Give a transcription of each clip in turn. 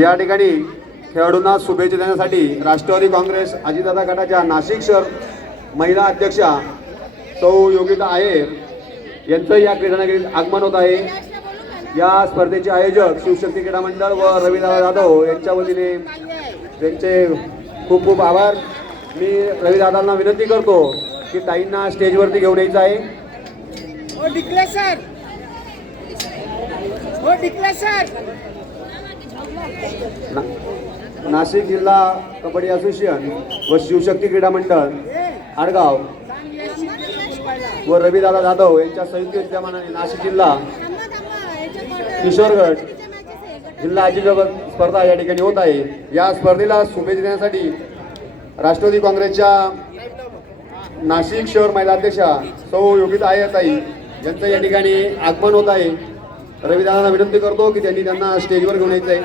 या ठिकाणी खेळाडूंना शुभेच्छा देण्यासाठी राष्ट्रवादी काँग्रेस अजितदादा गटाच्या नाशिक शहर महिला अध्यक्षा सौ योगिता आहेर यांचं या क्रीडानगरीत आगमन होत आहे। या स्पर्धेचे आयोजक शिवशक्ती क्रीडा मंडळ व रविदादा जाधव यांच्या वतीने त्यांचे खूप खूप आभार। मी रविदादांना विनंती करतो की ताईंना स्टेजवरती घेऊन यायचं आहे। नाशिक जिल्हा कबड्डी असोसिएशन व शिवशक्ती क्रीडा मंडळ आडगाव व रविदादा जाधव यांच्या संयुक्त विद्यमानाने नाशिक जिल्हा किशोरगड जिल्हा अजिंक्यपद स्पर्धा या ठिकाणी होत आहे। या स्पर्धेला शुभेच्छा देण्यासाठी राष्ट्रवादी काँग्रेसच्या नाशिक शहर महिला अध्यक्षा सौ योगिता आहेर ताई यांचं या ठिकाणी आगमन होत आहे। रविदादांना विनंती करतो की त्यांना स्टेजवर घेऊन यायचं आहे।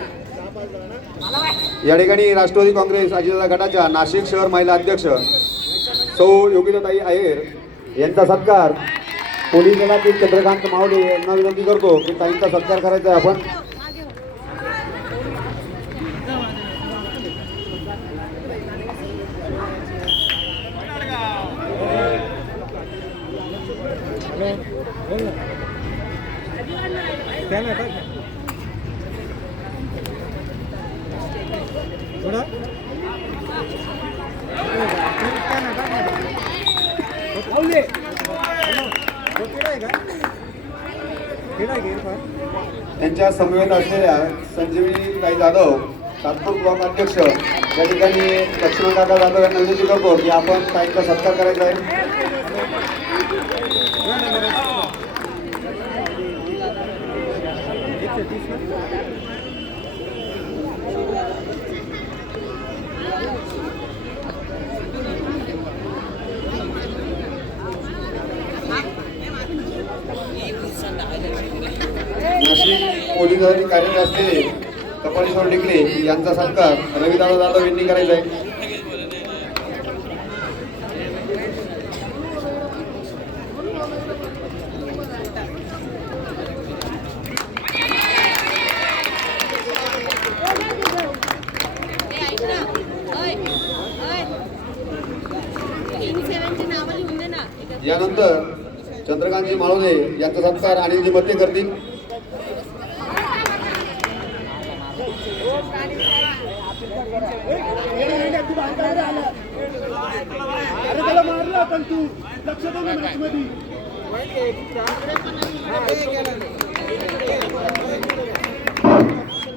या ठिकाणी राष्ट्रवादी काँग्रेस अजितदादा गटाच्या नाशिक शहर महिला अध्यक्ष सौ योगिताताई आहेर यांचा सत्कार पोलीस दलातील चंद्रकांत मावडे यांना विनंती करतो की ताईंचा सत्कार करायचा आहे आपण। त्यांच्या समवेत असलेल्या संजीवनी ताई जाधव तात्पुरते ब्लॉक अध्यक्ष या ठिकाणी लक्ष्मणकाका जाधव यांना विनंती करतो की आपण ताईंचा सत्कार करायचा आहे। नाशिक पोलीस दलातील कार्यरत असलेले कपालेश्वर डिकले यांचा सत्कार रविदादा जाधव यांनी करायचा आहे। यानंतर चंद्रकांतजी माळोदे यांचा सत्कार अनिलजी मत्ते करतील।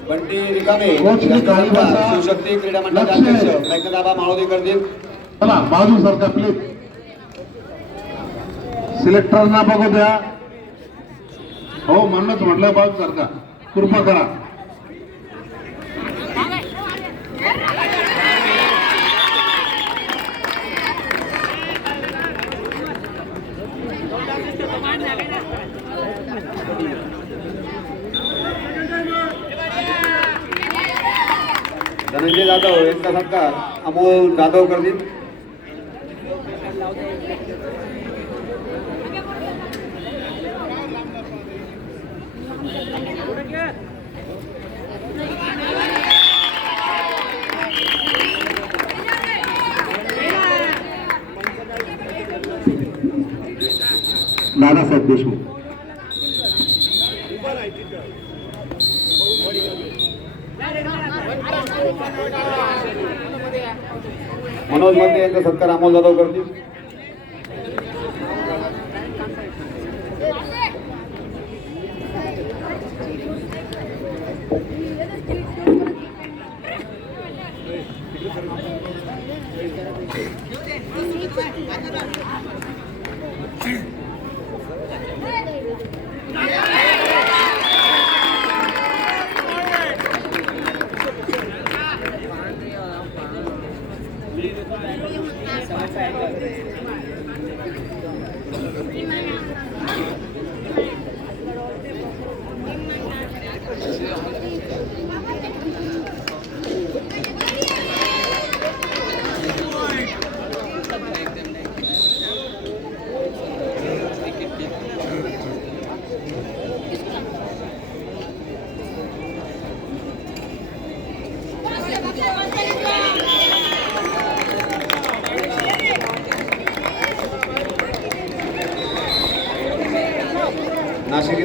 बंटी रिकामे शिवशक्ती क्रीडा मंडळाचे अध्यक्ष मेघनाबा माळोदे करतील। चला बाजू सरका प्लीज, सिलेक्टरना बघू द्या। हो म्हणूनच म्हटलं बाजू सरका, कृपा करा। धनंजय जाधव यांचा सत्कार अमोल जाधव करतील। नानासाहेब देशमुख मनोज मध्ये यांचा सत्कार अमोल जाधव करतील।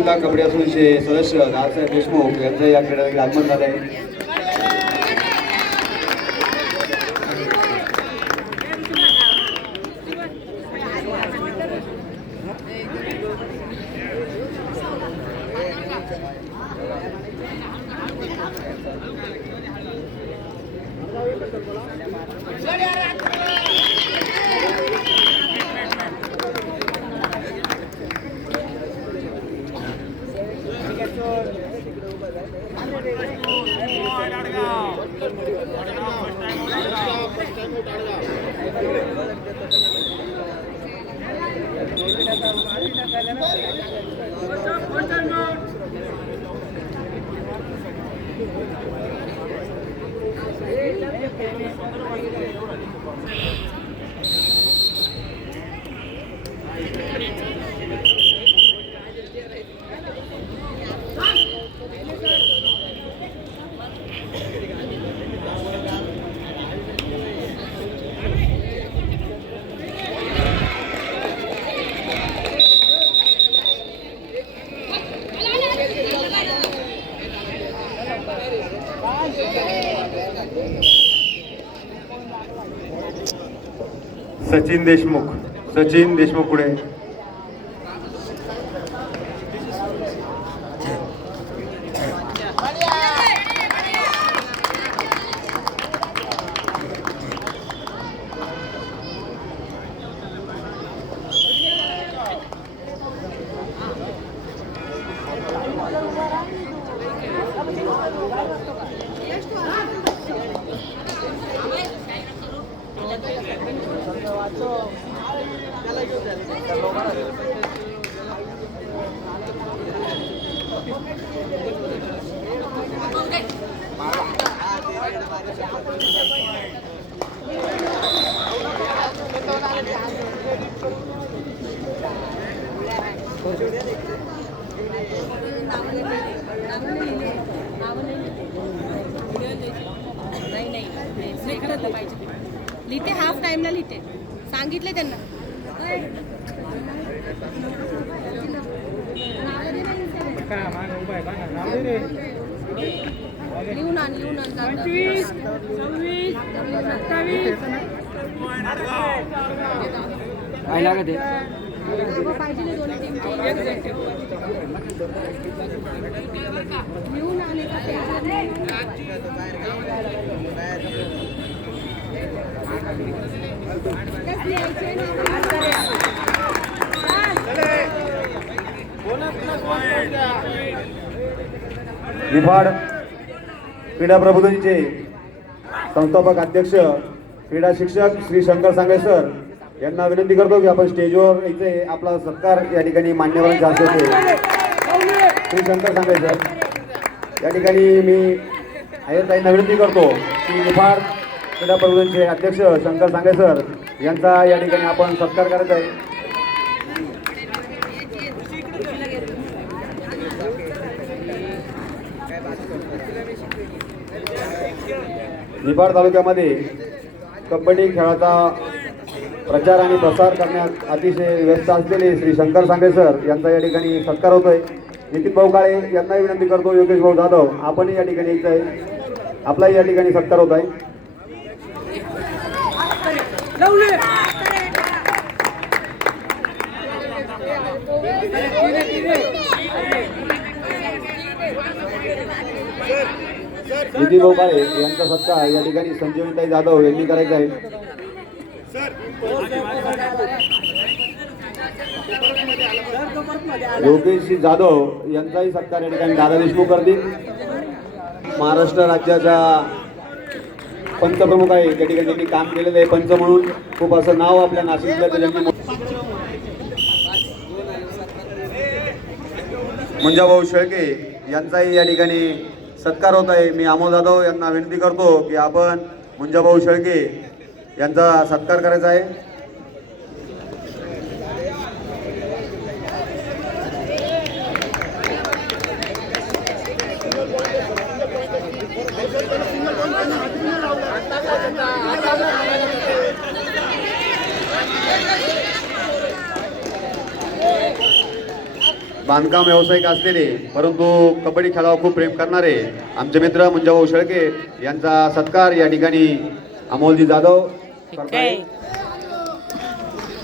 जिल्हा कबड्डी असोसिएशनचे सदस्य दादासाहेब देशमुख यांचं या खेळात आगमन झालं आहे. सचिन देशमुख पुढे. लिहिते हाफ टाइमला लिहिते सांगितले त्यांना. लिहून आण काय लागत आहे पाहिजे लिहून आण. निफाड क्रीडा प्रबोधिनीचे संस्थापक अध्यक्ष क्रीडा शिक्षक श्री शंकर सांगळे सर यांना विनंती करतो की आपण स्टेजवर इथे आपला सत्कार या ठिकाणी मान्यवरांच्या हस्ते होते. श्री शंकर सांगळे सर या ठिकाणी मी आयताईंना विनंती करतो की निफाड क्रीडा प्रबोधिनीचे अध्यक्ष शंकर सांगळे सर यांचा या ठिकाणी आपण सत्कार करत आहे. निफाड तालुक्यामध्ये कबड्डी खेळाचा प्रचार आणि प्रसार करण्यात अतिशय व्यस्त असलेले श्री शंकर सांगळे सर यांचा या ठिकाणी सत्कार होतोय. नितीन भाऊ काळे यांनाही विनंती करतो, योगेश भाऊ जाधव आपणही या ठिकाणी यायचं आहे, आपलाही या ठिकाणी सत्कार होत आहे. नितीन भाऊ काळे यांचा सत्कार या ठिकाणी संजीवनताई जाधव यांनी करायचा आहे. योगेश जाधव यांचाही सत्कार या ठिकाणी दादा देशमुख करतील. महाराष्ट्र राज्याचा पंचप्रमुख आहे, त्या ठिकाणी त्यांनी काम केलेलं आहे. पंच म्हणून खूप असं नाव आपल्या नाशिक जिल्ह्याचं ज्यांनी मुंजाभाऊ शेळके यांचाही या ठिकाणी सत्कार होत आहे. मी अमोल जाधव यांना विनंती करतो की आपण मुंजाभाऊ शेळके यांचा सत्कार करायचा आहे. बांधकाम व्यावसायिक असलेले परंतु कबड्डी खेळावर खूप प्रेम करणारे आमचे मित्र मंजाभाऊ शेळके यांचा सत्कार या ठिकाणी अमोलजी जाधव करतायत.